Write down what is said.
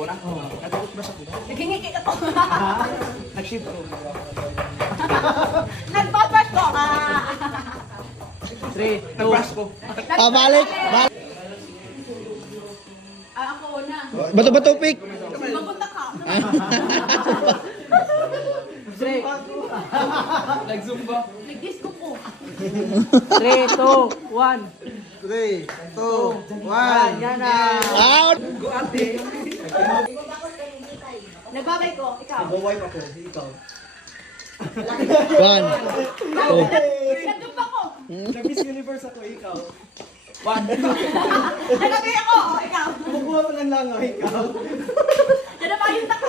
Kuna? Nagkakot ba sa kuna? Naghingi ka to. Nag-shift ko. Nagpapash ko. 3, 2, nag-brush ko. Balik. Ako una. Bato-bato pick. Magunta ka. 3. Nag-zoom ba? Nag-disco ko. 3, 2, 1. 3, 2, 1. Yan na. Out! Go ate. Nagbabay ko. Ikaw. Buway pa ko. Ikaw. 1. Nagdumpa ko. Sa Miss Universe ako, ikaw. 1. Nagabay ako. Ikaw. Kumukuha ko ng langaw, ikaw. Nanabayong na ka.